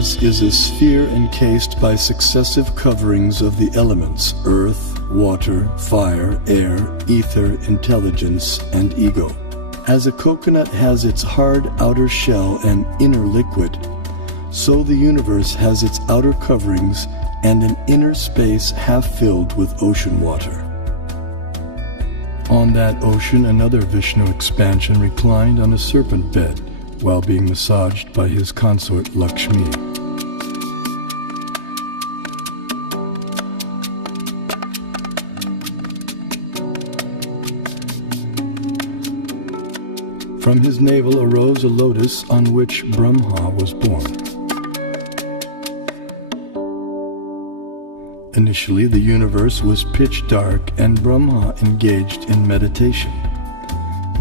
universe is a sphere encased by successive coverings of the elements earth, water, fire, air, ether, intelligence, and ego. As a coconut has its hard outer shell and inner liquid, so the universe has its outer coverings and an inner space half filled with ocean water. On that ocean, another Vishnu expansion reclined on a serpent bed while being massaged by his consort Lakshmi. From his navel arose a lotus on which Brahma was born. Initially, the universe was pitch dark and Brahma engaged in meditation.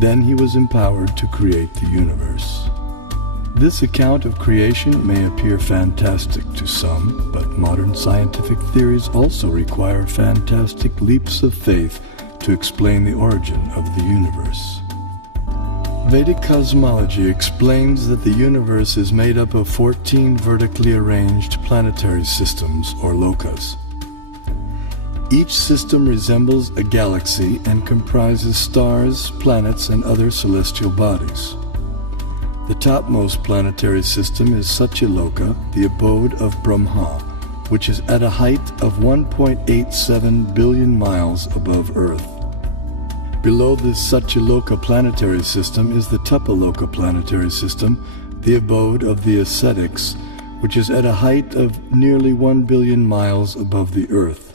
Then he was empowered to create the universe. This account of creation may appear fantastic to some, but modern scientific theories also require fantastic leaps of faith to explain the origin of the universe. Vedic cosmology explains that the universe is made up of 14 vertically arranged planetary systems, or lokas. Each system resembles a galaxy and comprises stars, planets, and other celestial bodies. The topmost planetary system is Satyaloka, the abode of Brahma, which is at a height of 1.87 billion miles above Earth. Below the Satyaloka planetary system is the Tapaloka planetary system, the abode of the ascetics, which is at a height of nearly 1 billion miles above the Earth.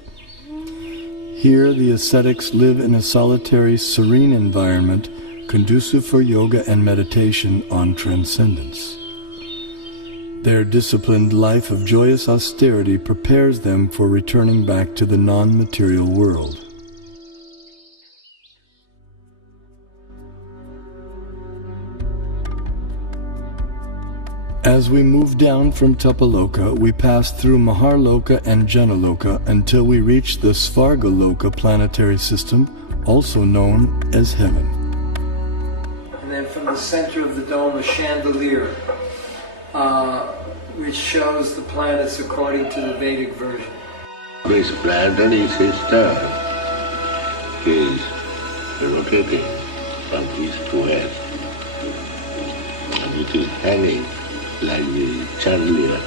Here the ascetics live in a solitary, serene environment conducive for yoga and meditation on transcendence. Their disciplined life of joyous austerity prepares them for returning back to the non-material world. As we move down from Tapaloka, we pass through Maharloka and Janaloka until we reach the Svargaloka planetary system, also known as heaven. And then from the center of the dome, a chandelier, which shows the planets according to the Vedic version. This planetary system is rotating from east to west, and it is hanging like the chandelier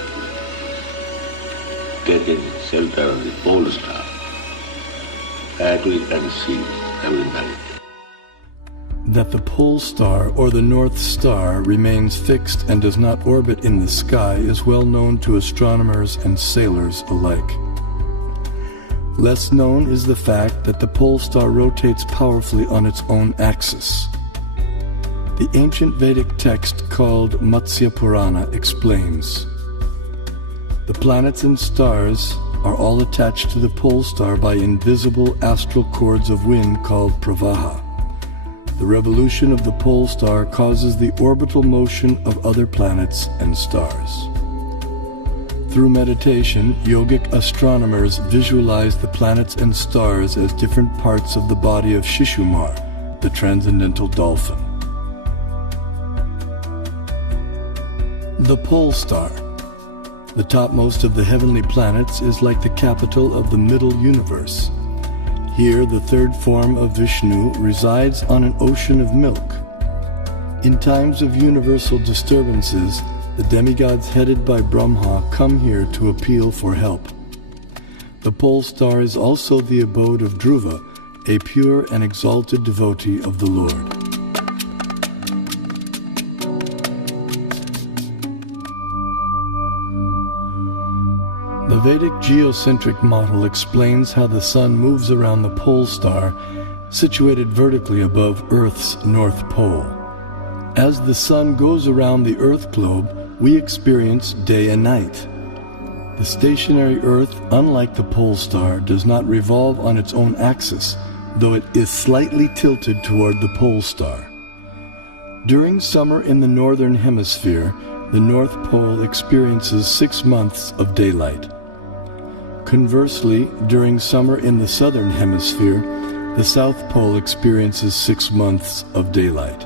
taking shelter of the pole star, that we can see every night. That the pole star or the North Star remains fixed and does not orbit in the sky is well known to astronomers and sailors alike. Less known is the fact that the pole star rotates powerfully on its own axis. The ancient Vedic text called Matsya Purana explains, the planets and stars are all attached to the pole star by invisible astral cords of wind called pravaha. The revolution of the pole star causes the orbital motion of other planets and stars. Through meditation, yogic astronomers visualize the planets and stars as different parts of the body of Shishumar, the transcendental dolphin. The pole star, the topmost of the heavenly planets, is like the capital of the middle universe. Here the third form of Vishnu resides on an ocean of milk. In times of universal disturbances, the demigods headed by Brahma come here to appeal for help. The pole star is also the abode of Dhruva, a pure and exalted devotee of the Lord. The Vedic geocentric model explains how the sun moves around the pole star, situated vertically above Earth's north pole. As the sun goes around the Earth globe, we experience day and night. The stationary Earth, unlike the pole star, does not revolve on its own axis, though it is slightly tilted toward the pole star. During summer in the northern hemisphere, the North Pole experiences 6 months of daylight. Conversely, during summer in the southern hemisphere, the South Pole experiences 6 months of daylight.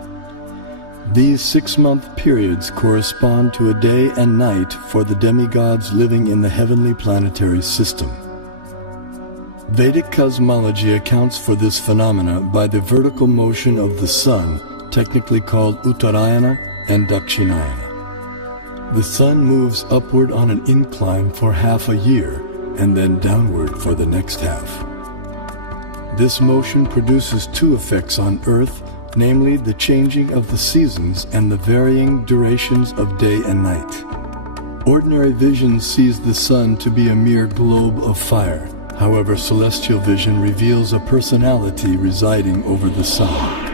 These 6-month periods correspond to a day and night for the demigods living in the heavenly planetary system. Vedic cosmology accounts for this phenomena by the vertical motion of the sun, technically called Uttarayana and Dakshinayana. The sun moves upward on an incline for half a year and then downward for the next half. This motion produces two effects on Earth, namely the changing of the seasons and the varying durations of day and night. Ordinary vision sees the sun to be a mere globe of fire. However, celestial vision reveals a personality residing over the sun.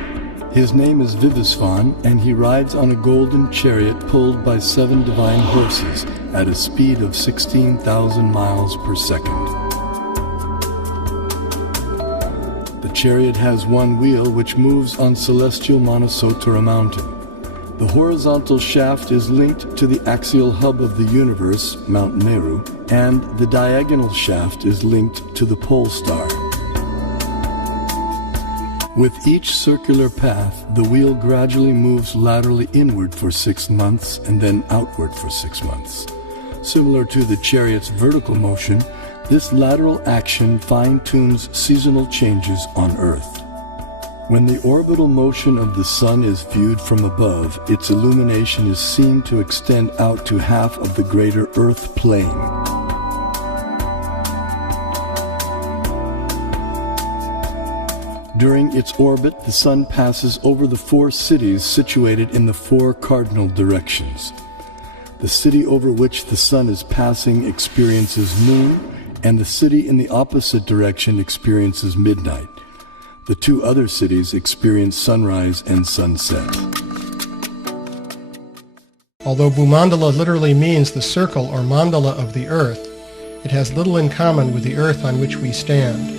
His name is Vivasvan, and he rides on a golden chariot pulled by 7 divine horses at a speed of 16,000 miles per second. The chariot has one wheel which moves on celestial Manasottara mountain. The horizontal shaft is linked to the axial hub of the universe, Mount Meru, and the diagonal shaft is linked to the pole star. With each circular path, the wheel gradually moves laterally inward for 6 months and then outward for 6 months. Similar to the chariot's vertical motion, this lateral action fine-tunes seasonal changes on Earth. When the orbital motion of the sun is viewed from above, its illumination is seen to extend out to half of the greater Earth plane. During its orbit, the sun passes over the 4 cities situated in the 4 cardinal directions. The city over which the sun is passing experiences noon, and the city in the opposite direction experiences midnight. The 2 other cities experience sunrise and sunset. Although Bhumandala literally means the circle or mandala of the earth, it has little in common with the earth on which we stand.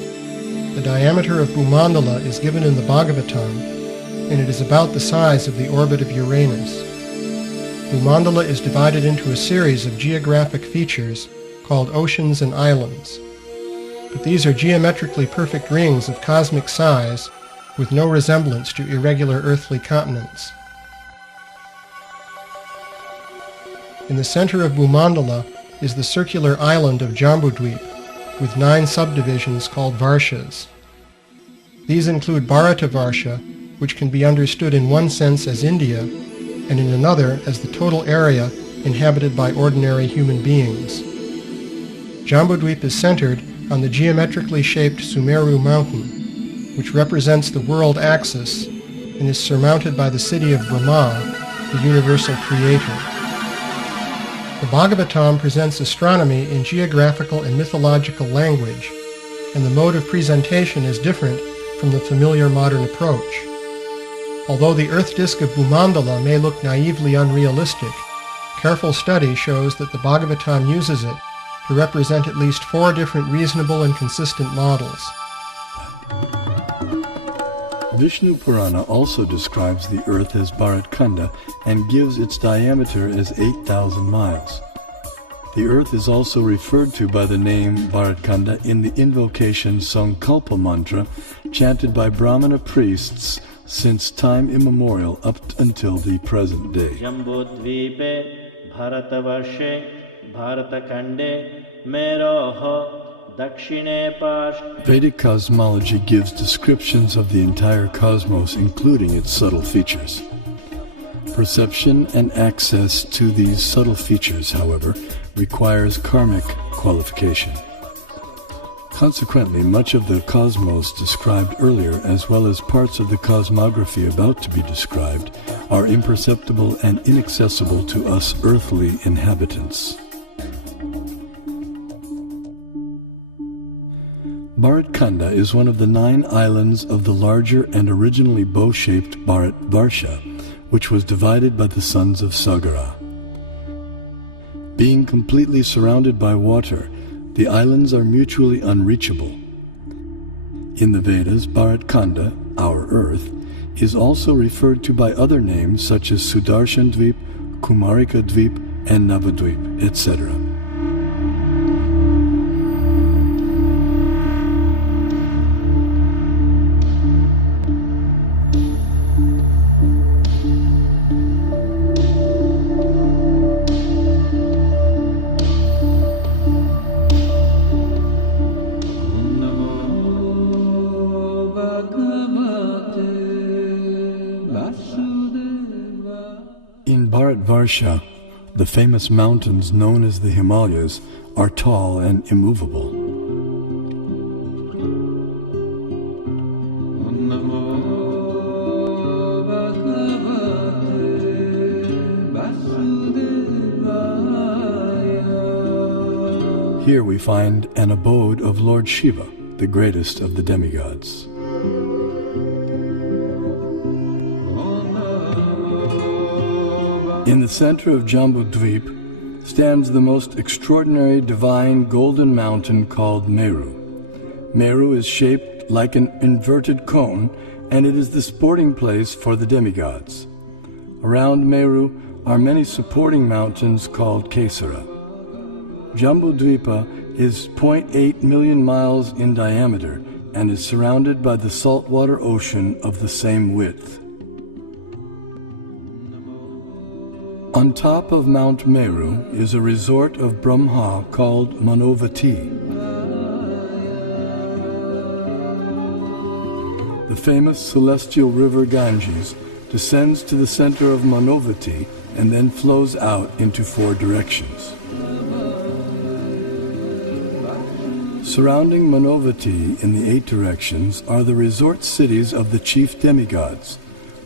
The diameter of Bhumandala is given in the Bhagavatam, and it is about the size of the orbit of Uranus. Bhumandala is divided into a series of geographic features called oceans and islands. But these are geometrically perfect rings of cosmic size with no resemblance to irregular earthly continents. In the center of Bhumandala is the circular island of Jambudvip, with 9 subdivisions called Varshas. These include Bharatavarsha, which can be understood in one sense as India, and in another as the total area inhabited by ordinary human beings. Jambudvip is centered on the geometrically shaped Sumeru mountain, which represents the world axis and is surmounted by the city of Brahma, the universal creator. The Bhagavatam presents astronomy in geographical and mythological language, and the mode of presentation is different from the familiar modern approach. Although the earth disk of Bhumandala may look naively unrealistic, careful study shows that the Bhagavatam uses it to represent at least 4 different reasonable and consistent models. Vishnu Purana also describes the earth as Bharatkanda and gives its diameter as 8,000 miles. The earth is also referred to by the name Bharatkanda in the invocation Sankalpa mantra chanted by Brahmana priests since time immemorial up until the present day. Jambudvipe Bharatavarshe Bharatakande Meroho Dakshine Pash. Vedic cosmology gives descriptions of the entire cosmos, including its subtle features. Perception and access to these subtle features, however, requires karmic qualification. Consequently, much of the cosmos described earlier, as well as parts of the cosmography about to be described, are imperceptible and inaccessible to us earthly inhabitants. Bharatkanda is one of the 9 islands of the larger and originally bow-shaped Bharatvarsha, which was divided by the sons of Sagara. Being completely surrounded by water, the islands are mutually unreachable. In the Vedas, Bharatkanda, our earth, is also referred to by other names such as Sudarshan-dvip, Kumarika-dvip, and Navadvip, etc. Varsha, the famous mountains known as the Himalayas, are tall and immovable. Here we find an abode of Lord Shiva, the greatest of the demigods. In the center of Jambudvip stands the most extraordinary divine golden mountain called Meru. Meru is shaped like an inverted cone, and it is the sporting place for the demigods. Around Meru are many supporting mountains called Kesara. Jambudvipa is 0.8 million miles in diameter and is surrounded by the saltwater ocean of the same width. On top of Mount Meru is a resort of Brahma called Manavati. The famous celestial river Ganges descends to the center of Manavati and then flows out into 4 directions. Surrounding Manavati in the 8 directions are the resort cities of the chief demigods.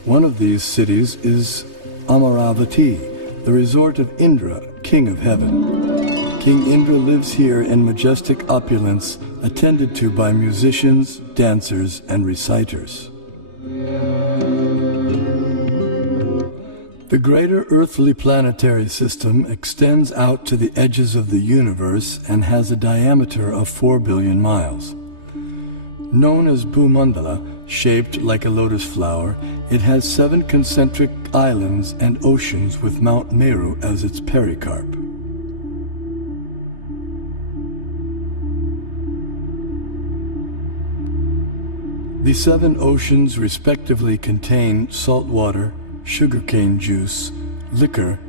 One of these cities is Amaravati, the resort of Indra, king of heaven. King Indra lives here in majestic opulence, attended to by musicians, dancers, and reciters. The greater earthly planetary system extends out to the edges of the universe and has a diameter of 4 billion miles. Known as Bhumandala, shaped like a lotus flower, it has 7 concentric islands and oceans with Mount Meru as its pericarp. The 7 oceans respectively contain salt water, sugarcane juice, liquor,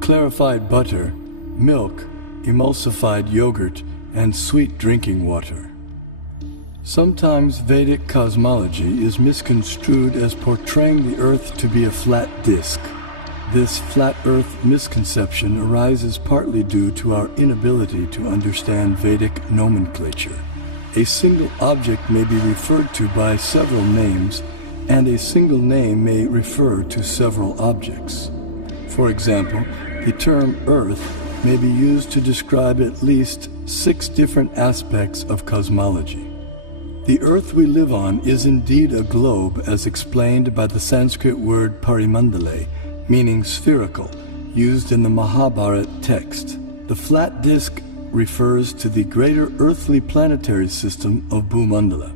clarified butter, milk, emulsified yogurt, and sweet drinking water. Sometimes Vedic cosmology is misconstrued as portraying the earth to be a flat disk. This flat earth misconception arises partly due to our inability to understand Vedic nomenclature. A single object may be referred to by several names, and a single name may refer to several objects. For example, the term earth may be used to describe at least 6 different aspects of cosmology. The earth we live on is indeed a globe, as explained by the Sanskrit word parimandale, meaning spherical, used in the Mahabharata text. The flat disk refers to the greater earthly planetary system of Bhumandala.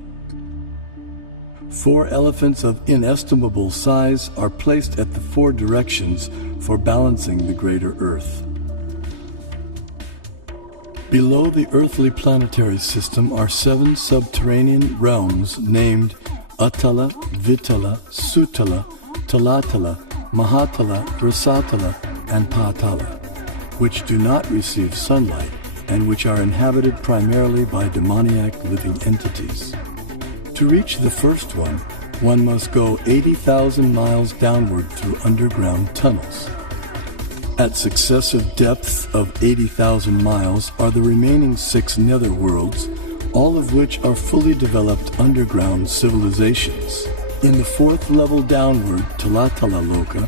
4 elephants of inestimable size are placed at the 4 directions for balancing the greater earth. Below the earthly planetary system are 7 subterranean realms named Atala, Vitala, Sutala, Talatala, Mahatala, Rasatala, and Patala, which do not receive sunlight and which are inhabited primarily by demoniac living entities. To reach the first one must go 80,000 miles downward through underground tunnels. At successive depths of 80,000 miles are the remaining 6 netherworlds, all of which are fully developed underground civilizations. In the 4th level downward, Talatala Loka,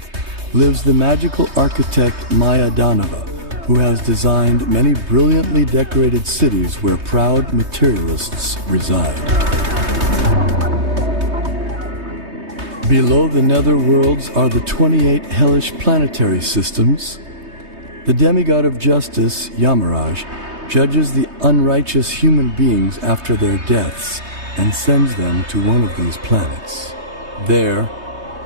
lives the magical architect Mayadanava, who has designed many brilliantly decorated cities where proud materialists reside. Below the netherworlds are the 28 hellish planetary systems. The demigod of justice, Yamaraj, judges the unrighteous human beings after their deaths and sends them to one of these planets. There,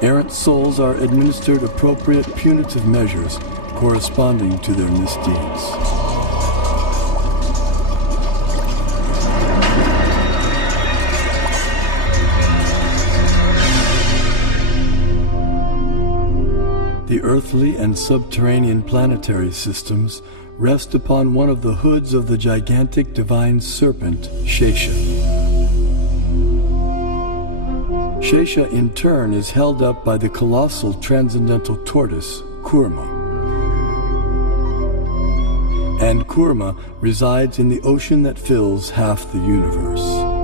errant souls are administered appropriate punitive measures corresponding to their misdeeds. The earthly and subterranean planetary systems rest upon one of the hoods of the gigantic divine serpent, Shesha. Shesha in turn is held up by the colossal transcendental tortoise, Kurma. and Kurma resides in the ocean that fills half the universe.